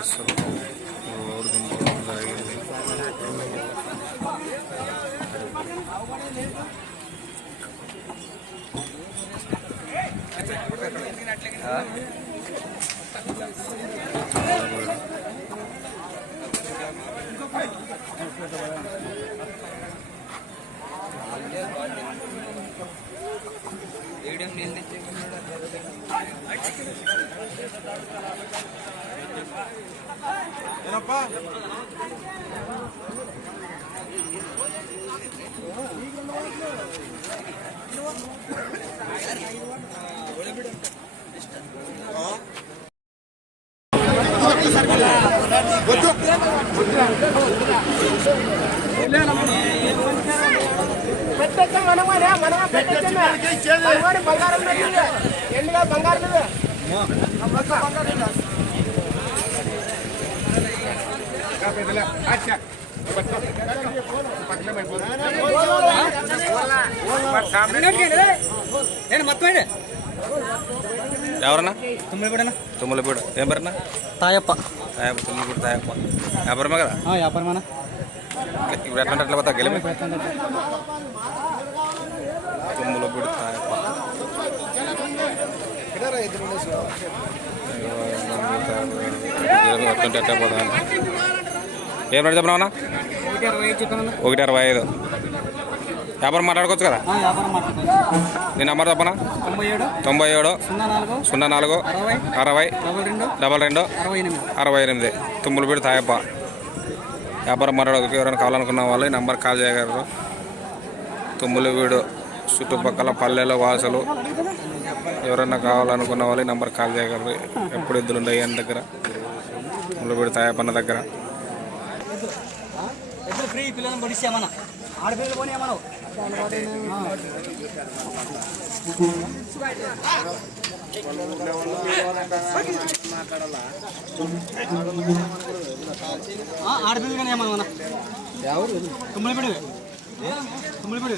అసలు రోడ్డు దింపడం జరిగింది. ఎవరన్నా? తుమ్మలపూడి. ఏం పేరన్నా? తాయప్ప. తాయప్ప. తుమ్మలపూడి తాయప్ప. వ్యాపారమే కదా? వ్యాపారమేనా. ఇప్పుడు ఎట్లా పోతా గెలిమి? తుమ్మలపూడి తాయప్ప. ఎట్లా పోతా? ఏం రేటు చెప్పినావన్నా? 1.65. వ్యాపారం మాట్లాడుకోవచ్చు కదా? నీ నెంబర్ చెప్పనా? 97 04 60 22 68. తుమ్మలపూడి తాయప్ప. వ్యాపారం మాట్లాడక ఎవరైనా కావాలనుకున్న వాళ్ళు ఈ నెంబర్ కాల్ చేయగలరు. తుమ్మలపూడి చుట్టుపక్కల పల్లెల వాసులు ఎవరైనా కావాలనుకున్న వాళ్ళు ఈ నెంబర్ కాల్ చేయగలరు. ఎప్పుడు ఎద్దులు ఉంటాయి అని దగ్గర తుమ్మలపూడి తాయప్పన్న దగ్గర. ఆడపిల్లగానే ఏమన్నా తుమ్మలపూడి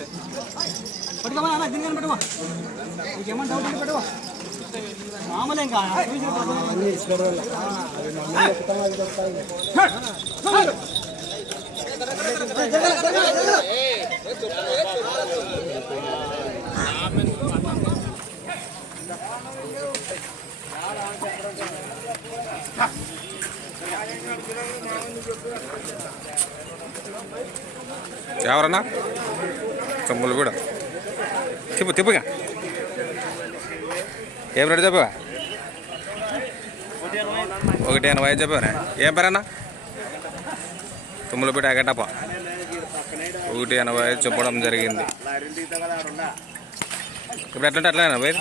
పట్టుకోమా అన్న, దీని పట్టుకో. నీకేమన్నా డౌట్ పట్టుకో. మామూలు ఇంకా ఎవరన్నా? తుమ్మలపూడి. తిప్పుగా ఏం రేటు చెప్పవా? 1.80 చెప్పావా? ఏం పేరన్నా? తుమ్మలపూడి ఎగటప్ప. 1.80 చెప్పడం జరిగింది. ఇప్పుడు ఎట్లంటే అట్లనే పోయి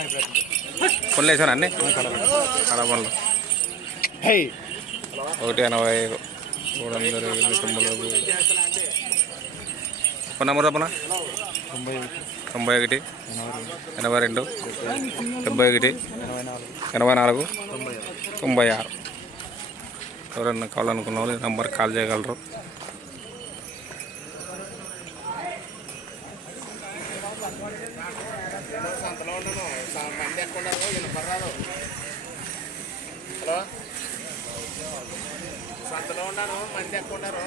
పనులు వేసాను అన్నీ కడపనులు. 1.85 చూడడం జరిగింది. తుమ్మలపూడి. ఫోన్ నెంబర్ చెప్పనా? 91 82 71 84 96. ఎవరన్నా కావాలనుకున్న వాళ్ళు ఈ నెంబర్ కాల్ చేయగలరు. సంతలో ఉన్నాను, మంది ఎక్కువ ఉన్నారు.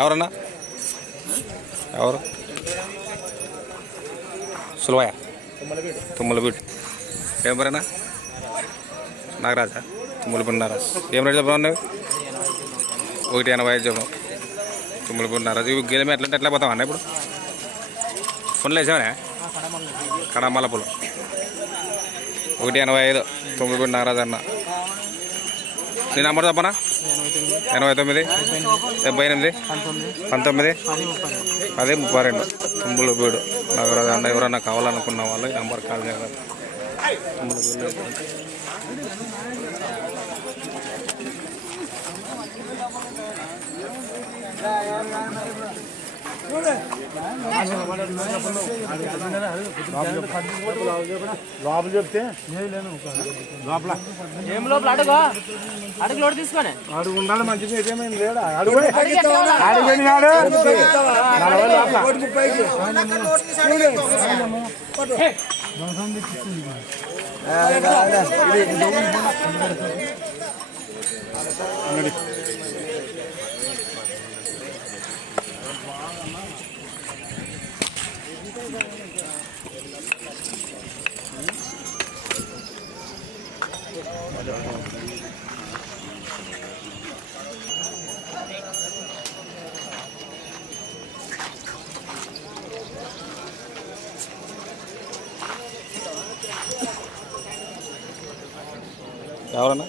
ఎవరన్నా? ఎవరు? సులభయ. తుమ్మలపూడి. ఏం పేరన్నా? నాగరాజా. తుమ్మలపూడి నాగరాజు. ఏం రేటు చెప్పినా? 1.80 చెప్పాం. తుమ్మలపూడి నాగరాజు. ఇవి గేదె ఎట్లంటే ఎట్లా పోతాం అన్న? ఇప్పుడు ఫోన్లు వేసామనే కడమల్లపులు. 1.85 తుమ్మలపూడి నాగరాజు అన్న. నీ నెంబర్ చెప్పనా? 89 78 19 10 32. తుమ్మలపూడి నాగరాజు అన్న. ఎవరన్నా కావాలనుకున్న వాళ్ళు ఈ నెంబర్ కాల్ చేయగలరు. తుమ్మలపూడి లోపల చెప్తే లోపల ఏం లోపల అడుగు అడుగు లోటు తీసుకొని అడుగు ఉండాలి మంచిగా ఏమైంది లేడా అడుగు అడుగు కాడు 40 లోపల ఎవరన్నా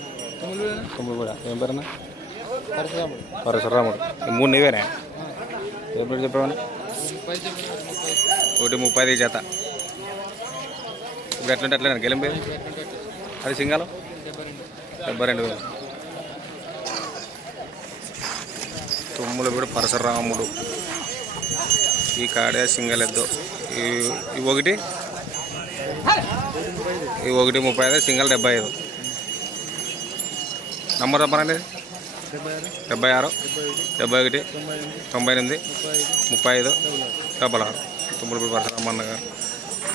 తొమ్మిది కూడా ఏం పేరన్నా పరశురాముడు ఈ 3 నీవేనా ఏం పేరు చెప్పావన్నా 1:30 జత ఇప్పుడు ఎట్లంటే అట్లా గెలింపే అది సింగాలు 72,000 తొమ్మిది కూడా పరశురాముడు ఈ కాడే సింగల్ ఎద్దు ఈ ఒకటి 1:35 సింగల్ 75 నంబర్ చెప్పనండి 76 71 98 35 66 తుమ్మలపూడి పరశురామన్న గారు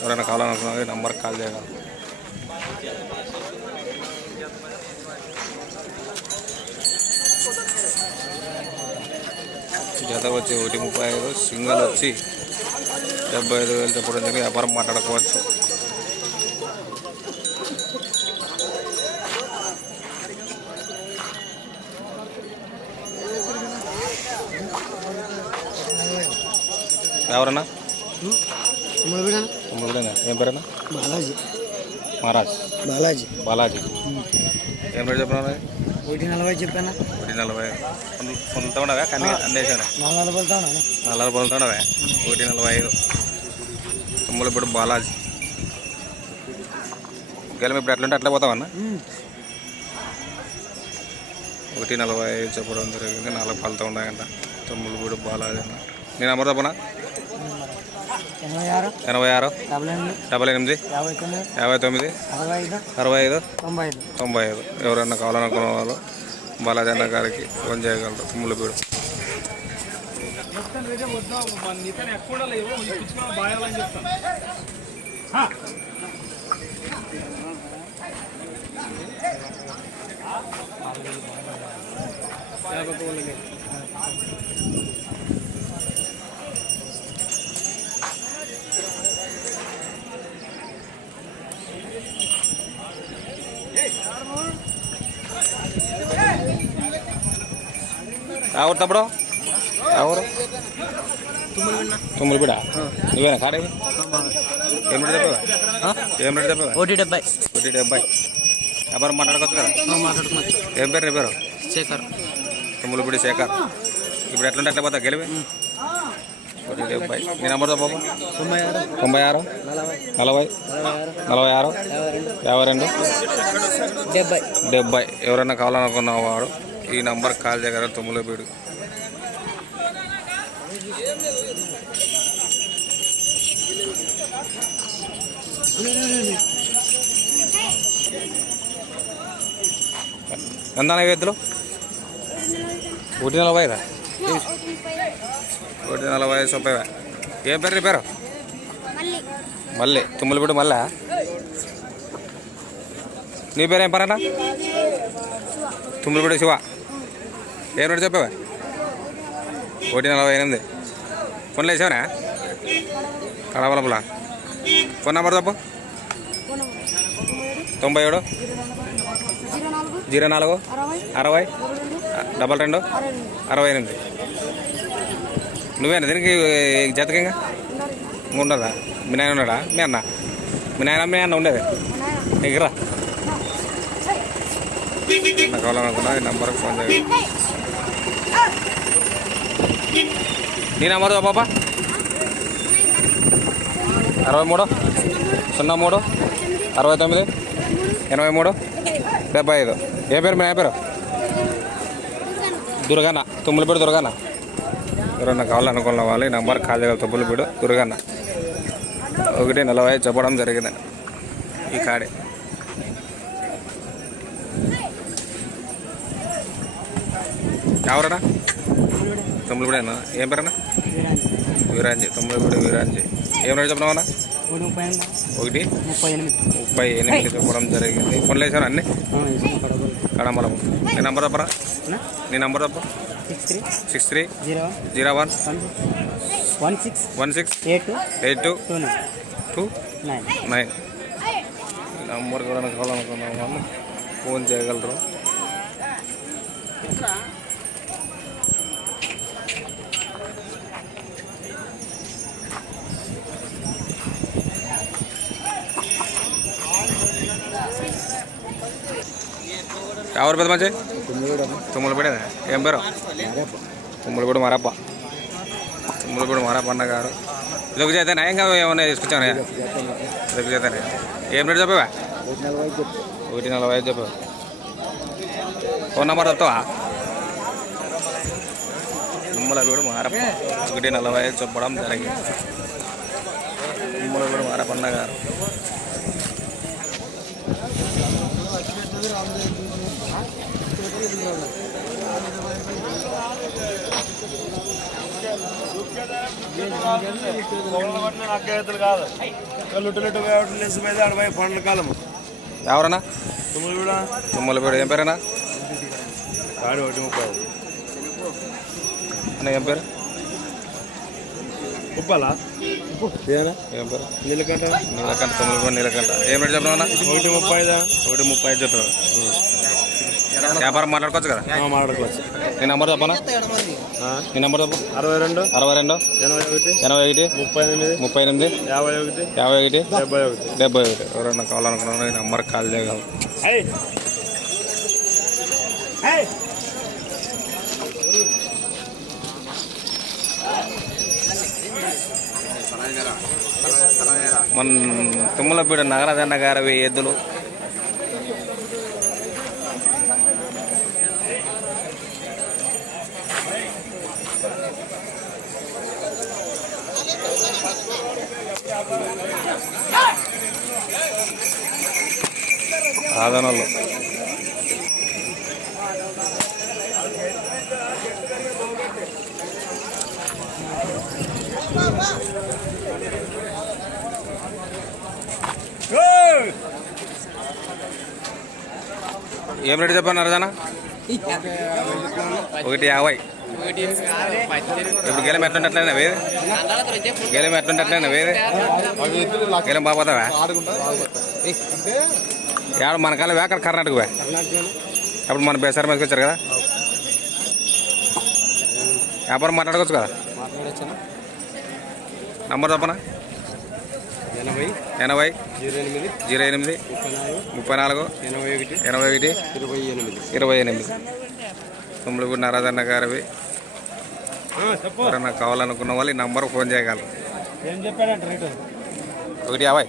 ఎవరైనా కావాలనుకున్నా నంబర్ కాల్ చేయగలరు. జత వచ్చి 1:35 సింగల్ వచ్చి 75,000 చెప్పడం జరిగింది. వ్యాపారం మాట్లాడుకోవచ్చు. ఎవరన్నా ఏం పేరన్నా బాలాజీ బాలాజీ ఏం రేటు చెప్పినా 1:40 చెప్పానా 1:40 పొందుతావునవా కానీ అందేసాను 40 పొందుతావునవా 1:45 తుమ్మలపూడి బాలాజీ గెలం ఇప్పుడు ఎట్లుంటే అట్లా పోతావన్నా 1:45 చెప్పడం జరిగింది. 4 పలుతా ఉన్నాయంట తుమ్మలపూడి బాలాజీ అన్న. నీ నెంబర్ చెప్పనా 86 88 59 65 95 ఎవరైనా కావాలనుకున్న వాళ్ళు బాలాజీ అన్న గారికి ఫోన్ చేయగలరు. తుమ్మలపూడి ఎవరు తప్పుడు ఎవరు తుమ్మలపూడ నువ్వేనా కాడే ఏం రేటు చెప్పావా 1:70 వ్యాపారం మాట్లాడుకోవచ్చు కదా ఏం పేరు నీ పేరు శేఖర్ తుమ్మలపూడి శేఖర్ ఇప్పుడు ఎట్లుంటే ఎట్లా పోతా గెలివి 1:70 నీ నెంబర్ బాబు 96 40 46 52 70 ఎవరైనా కావాలనుకున్న వాడు ఈ నంబర్ కాల్ చేయగలరు. తుమ్మలపూడి ఎంత నైవేద్యలు 1:40 1:40 చెప్పేవా ఏం పేరు నీ పేరు మళ్ళీ తుమ్మలపూడి మళ్ళా నీ పేరు ఏం పరన్నా తుమ్మలపూడి శివ ఏం రేటు చెప్పావా 1:48 ఫోన్లో వేసావనా కడవలపుల ఫోన్ నెంబర్ తప్పు 97 04 60 22 68 నువ్వేనా దీనికి జతకి ఇంకా ఉండదా మీ నాయన ఉన్నాడా మీ అన్న ఉండేది నీకు రా నాకు కావాలనుకున్నా ఈ నెంబర్కి ఫోన్ చేయాలి. నీ నెంబర్ పాప 63 03 69 83 75 ఏ పేరు మీ నాయ పేరు దుర్గానా తుమ్మలపూడి దుర్గానా ఎవరన్నా కావాలనుకున్న వాళ్ళు ఈ నెంబర్ కాల్ చేయగల తుబ్బులపీడు దుర్గన్న 1:40 చెప్పడం జరిగిందండి ఈ కాడే. ఎవరన్నా తుమ్మలపీడేనా? ఏం పేరన్నా? వీరాంజీ. తుమ్మలపీడు వీరాంజీ. ఏం రేటు చెప్పినావన్నా? 1:38 చెప్పడం జరిగింది. ఫోన్లు వేసాను అన్నీ కడమలము. నీ నెంబర్ తప్పరా? నీ నెంబర్ తప్ప 6301168229 నెంబర్ కూడా కావాలనుకున్నాం వాళ్ళు ఫోన్ చేయగలరు. ఎవరు పెద్ద మంచి? తుమ్మలపీడేనా? ఏం పేరు? తుమ్మలపీడు మారప్ప. తుమ్మలపీడు మారప్ప అన్న గారు. ఇదొక చేతనే ఇంకా ఏమన్నా తీసుకొచ్చాను? ఇదొక చేతనే. ఏం రేటు చెప్పావా? 1:40 చెప్పావా? ఫోన్ నెంబర్ చెప్తావా? తుమ్మలపీడు మారప్ప 1:40 చెప్పడం జరిగింది. తుమ్మలపీడు మారప్ప అన్న గారు. ఎవరన్నా? తుమ్మలపీడు. ఏం పేరేనా? అన్న ఏం పేరు? ఉప్పాలా? ఏం పేరు? నీలకంఠ. తుమ్మలపీడు నీలకంఠ. ఏం రేటు చెప్పినావు అన్న? 1:30 చెప్పినావు. వ్యాపారం మాట్లాడుకోవచ్చు కదా? మాట్లాడుకోవచ్చు. నీ నెంబర్ చెప్పనా? నీ నెంబర్ చెప్పు. 62 81 38 38 51 71. ఎవరన్నా కావాలనుకున్నా ఈ నెంబర్ కాల్ చేయగలరు. మన తుమ్మలపీడు నగరాజన్న గారి ఎద్దులు సాధనలు. ఏం రేటు చెప్పాను నరజన? 1:50. ఇప్పుడు గెలం ఎట్లుంటట్లేనా వేరే? గెలం ఎట్లుంటట్లేనా వేరే? గెలం బాగుపోతావా? ఏడ మన కాలం అక్కడ కర్ణాటక పోయి అప్పుడు మన బేసారి మీదకి వచ్చారు కదా. వ్యాపారం మాట్లాడుకోవచ్చు కదా? నంబర్ చెప్పనా? 80 08 34 81 28. తుమ్మలపీడు నరాజన్న గారివి. ఎవరన్నా కావాలనుకున్న వాళ్ళు ఈ నంబర్ ఫోన్ చేయగలరు. 1:50.